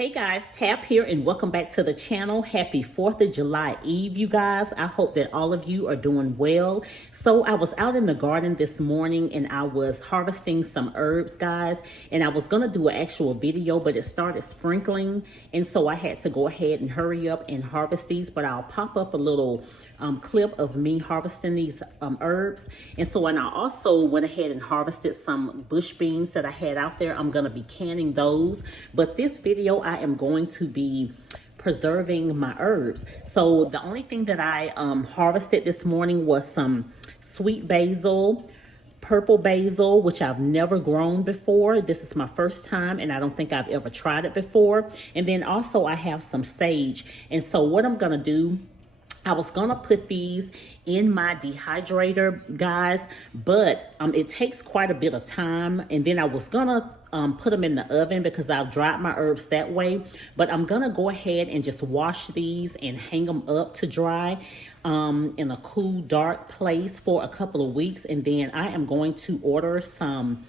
Hey guys, Tap here and welcome back to the channel. Happy 4th of July Eve, you guys. I hope that all of you are doing well. So I was out in the garden this morning and I was harvesting some herbs, guys. And I was going to do an actual video, but it started sprinkling. And so I had to go ahead and hurry up and harvest these. But I'll pop up a little clip of me harvesting these herbs. And so, and I also went ahead and harvested some bush beans that I had out there. I'm going to be canning those. But this video, I am going to be preserving my herbs. So the only thing that I harvested this morning was some sweet basil, purple basil, which I've never grown before. This is my first time and I don't think I've ever tried it before. And then also I have some sage. And so what I'm going to do, I was gonna put these in my dehydrator, guys, but it takes quite a bit of time. And then I was gonna put them in the oven because I've dried my herbs that way. But I'm gonna go ahead and just wash these and hang them up to dry in a cool, dark place for a couple of weeks. And then I am going to order some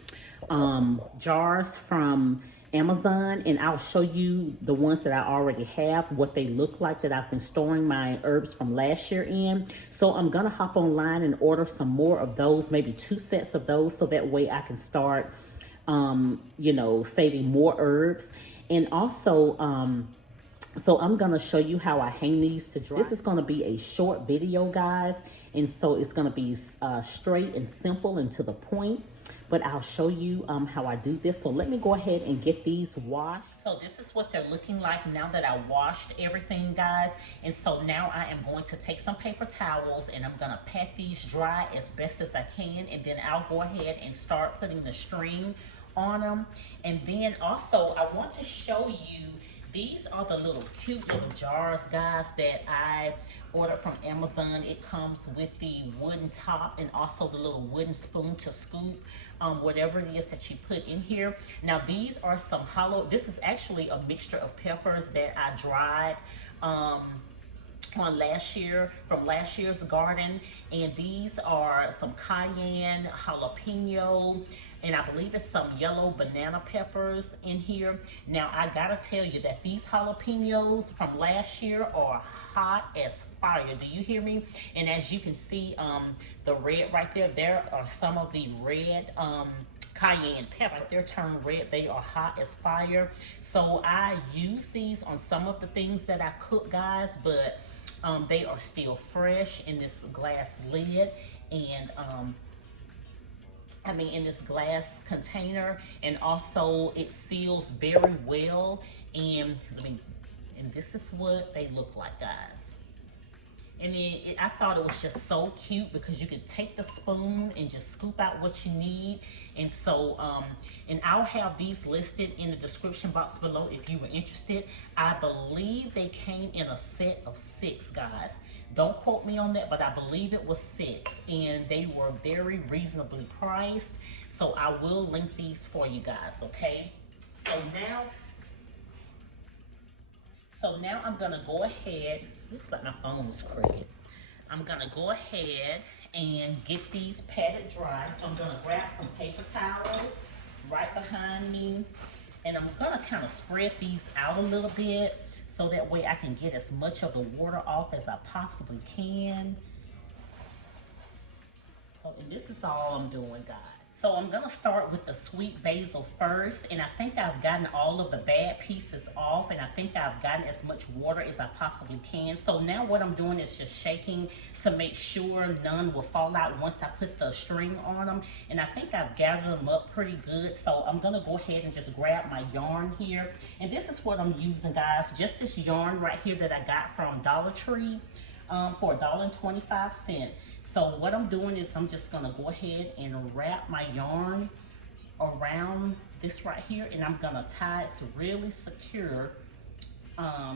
jars from Amazon, and I'll show you the ones that I already have, what they look like that I've been storing my herbs from last year in. So I'm gonna hop online and order some more of those, maybe 2 sets of those, so that way I can start you know, saving more herbs. And also so I'm gonna show you how I hang these to dry. This is gonna be a short video, guys, and so it's gonna be straight and simple and to the point. But I'll show you how I do this. So let me go ahead and get these washed. So this is what they're looking like now that I washed everything, guys. And so now I am going to take some paper towels and I'm gonna pat these dry as best as I can. And then I'll go ahead and start putting the string on them. And then also I want to show you, these are the little cute little jars, guys, that I ordered from Amazon. It comes with the wooden top and also the little wooden spoon to scoop whatever it is that you put in here. Now these are some hollow, this is actually a mixture of peppers that I dried on last year, from last year's garden. And these are some cayenne, jalapeno, and I believe it's some yellow banana peppers in here. Now I gotta tell you that these jalapenos from last year are hot as fire. Do you hear me? And as you can see, the red right there, there are some of the red cayenne pepper. They're turned red. They are hot as fire. So I use these on some of the things that I cook, guys, but they are still fresh in this glass lid, and I mean in this glass container, and also it seals very well. And and this is what they look like, guys. And then I thought it was just so cute because you could take the spoon and just scoop out what you need. And so, and I'll have these listed in the description box below if you were interested. I believe they came in a set of 6, guys. Don't quote me on that, but I believe it was 6. And they were very reasonably priced. So I will link these for you guys, okay? So now I'm gonna go ahead, looks like my phone is crooked. I'm gonna go ahead and get these patted dry. So I'm gonna grab some paper towels right behind me, and I'm gonna kind of spread these out a little bit so that way I can get as much of the water off as I possibly can. So, and this is all I'm doing, guys. So I'm gonna start with the sweet basil first, and I think I've gotten all of the bad pieces off, and I think I've gotten as much water as I possibly can. So now what I'm doing is just shaking to make sure none will fall out once I put the string on them. And I think I've gathered them up pretty good. So I'm gonna go ahead and just grab my yarn here. And this is what I'm using, guys. Just this yarn right here that I got from Dollar Tree for $1.25. So what I'm doing is I'm just gonna go ahead and wrap my yarn around this right here, and I'm gonna tie it really secure. As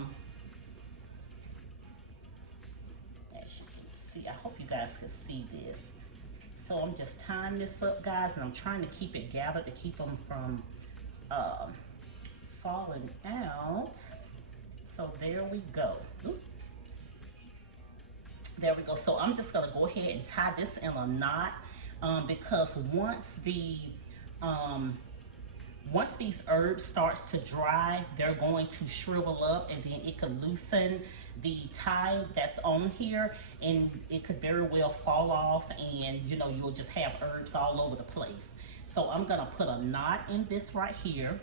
you can see, I hope you guys can see this. So I'm just tying this up, guys, and I'm trying to keep it gathered to keep them from falling out. So there we go. Oop. There we go. So I'm just gonna go ahead and tie this in a knot because once the Once these herbs starts to dry, they're going to shrivel up, and then it could loosen the tie that's on here, and it could very well fall off, and you know, you'll just have herbs all over the place. So I'm gonna put a knot in this right here.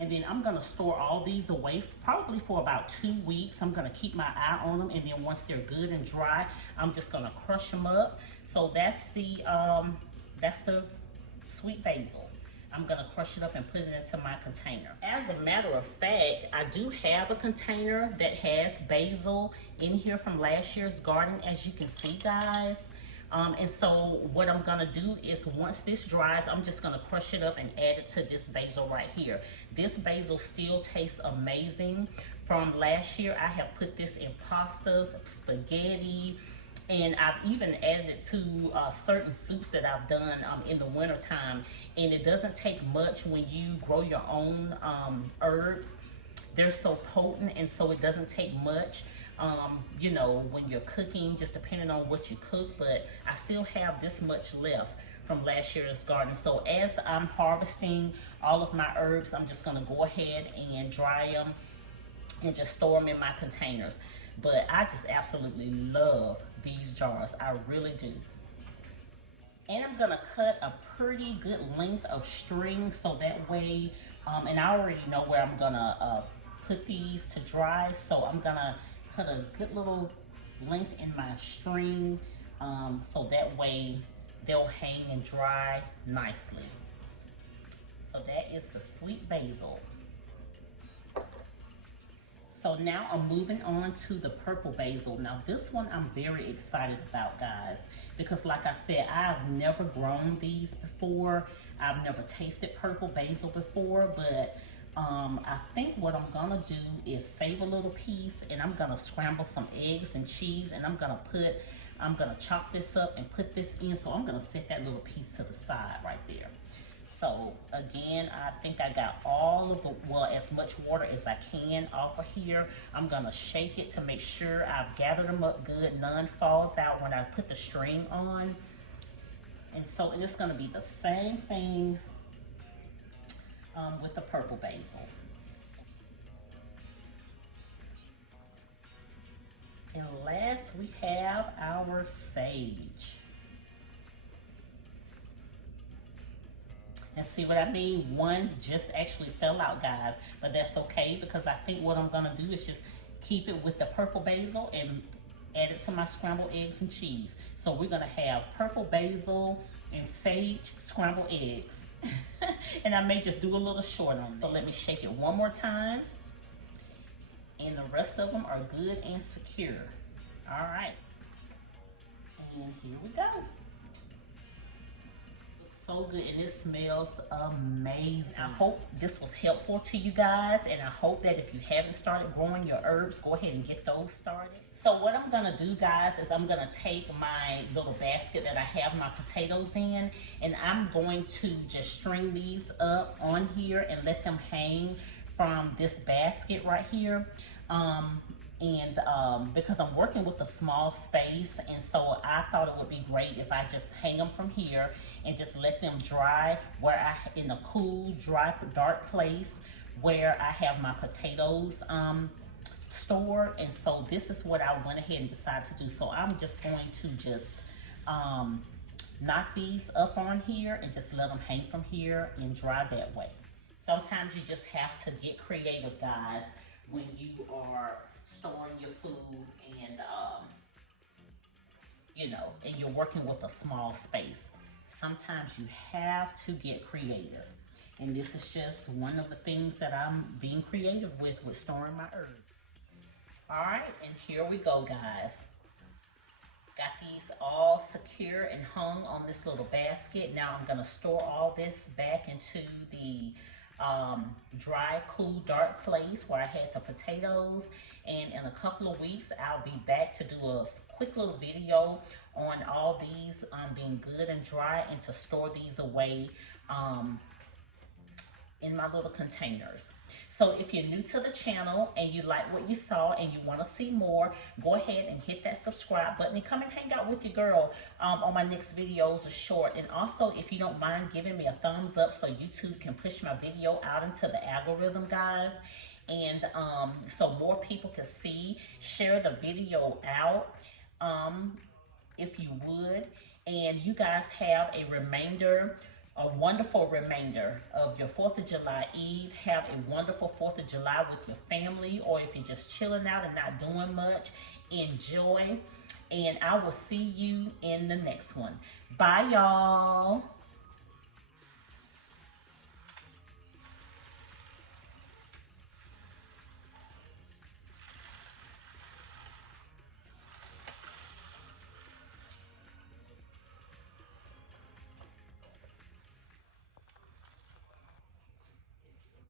And then I'm gonna store all these away probably for about 2 weeks. I'm gonna keep my eye on them, and then once they're good and dry, I'm just gonna crush them up. So that's the sweet basil. I'm gonna crush it up and put it into my container. As a matter of fact, I do have a container that has basil in here from last year's garden, as you can see, guys. And so what I'm gonna do is, once this dries, I'm just gonna crush it up and add it to this basil right here. This basil still tastes amazing. From last year, I have put this in pastas, spaghetti, and I've even added it to certain soups that I've done in the winter time. And it doesn't take much when you grow your own herbs. They're so potent, and so it doesn't take much, you know, when you're cooking, just depending on what you cook. But I still have this much left from last year's garden. So as I'm harvesting all of my herbs, I'm just gonna go ahead and dry them and just store them in my containers. But I just absolutely love these jars. I really do. And I'm gonna cut a pretty good length of string, so that way, and I already know where I'm gonna put these to dry. So I'm gonna cut a good little length in my string, so that way they'll hang and dry nicely. So that is the sweet basil. So now I'm moving on to the purple basil. Now this one I'm very excited about, guys, because like I said, I've never grown these before. I've never tasted purple basil before, but I think what I'm gonna do is save a little piece, and I'm gonna scramble some eggs and cheese, and I'm gonna chop this up and put this in. So I'm gonna set that little piece to the side right there. So again, I think I got all of the, well, as much water as I can off of here. I'm gonna shake it to make sure I've gathered them up good. None falls out when I put the string on. And so it's gonna be the same thing with the purple basil. And last we have our sage. And see what I mean? One just actually fell out, guys, but that's okay, because I think what I'm gonna do is just keep it with the purple basil and add it to my scrambled eggs and cheese. So we're gonna have purple basil and sage scrambled eggs. And I may just do a little short on it. So let me shake it one more time. And the rest of them are good and secure. All right. And here we go. So good, and it smells amazing. I hope this was helpful to you guys, and I hope that if you haven't started growing your herbs, go ahead and get those started. So what I'm gonna do, guys, is I'm gonna take my little basket that I have my potatoes in, and I'm going to just string these up on here and let them hang from this basket right here. Because I'm working with a small space, and so I thought it would be great if I just hang them from here and just let them dry in a cool, dry, dark place where I have my potatoes stored. And so this is what I went ahead and decided to do. So I'm just going to just knock these up on here and just let them hang from here and dry that way. Sometimes you just have to get creative, guys, when you are storing your food and you know, and you're working with a small space. Sometimes you have to get creative, and this is just one of the things that I'm being creative with storing my herbs. All right, and here we go, guys. Got these all secure and hung on this little basket. Now I'm gonna store all this back into the dry, cool, dark place where I had the potatoes. And in a couple of weeks, I'll be back to do a quick little video on all these being good and dry, and to store these away in my little containers. So if you're new to the channel and you like what you saw and you want to see more, go ahead and hit that subscribe button and come and hang out with your girl on my next videos, short. And also, if you don't mind giving me a thumbs up so YouTube can push my video out into the algorithm, guys. And so more people can see, share the video out if you would. And you guys have a wonderful remainder of your 4th of July Eve. Have a wonderful 4th of July with your family, or if you're just chilling out and not doing much, enjoy. And I will see you in the next one. Bye, y'all.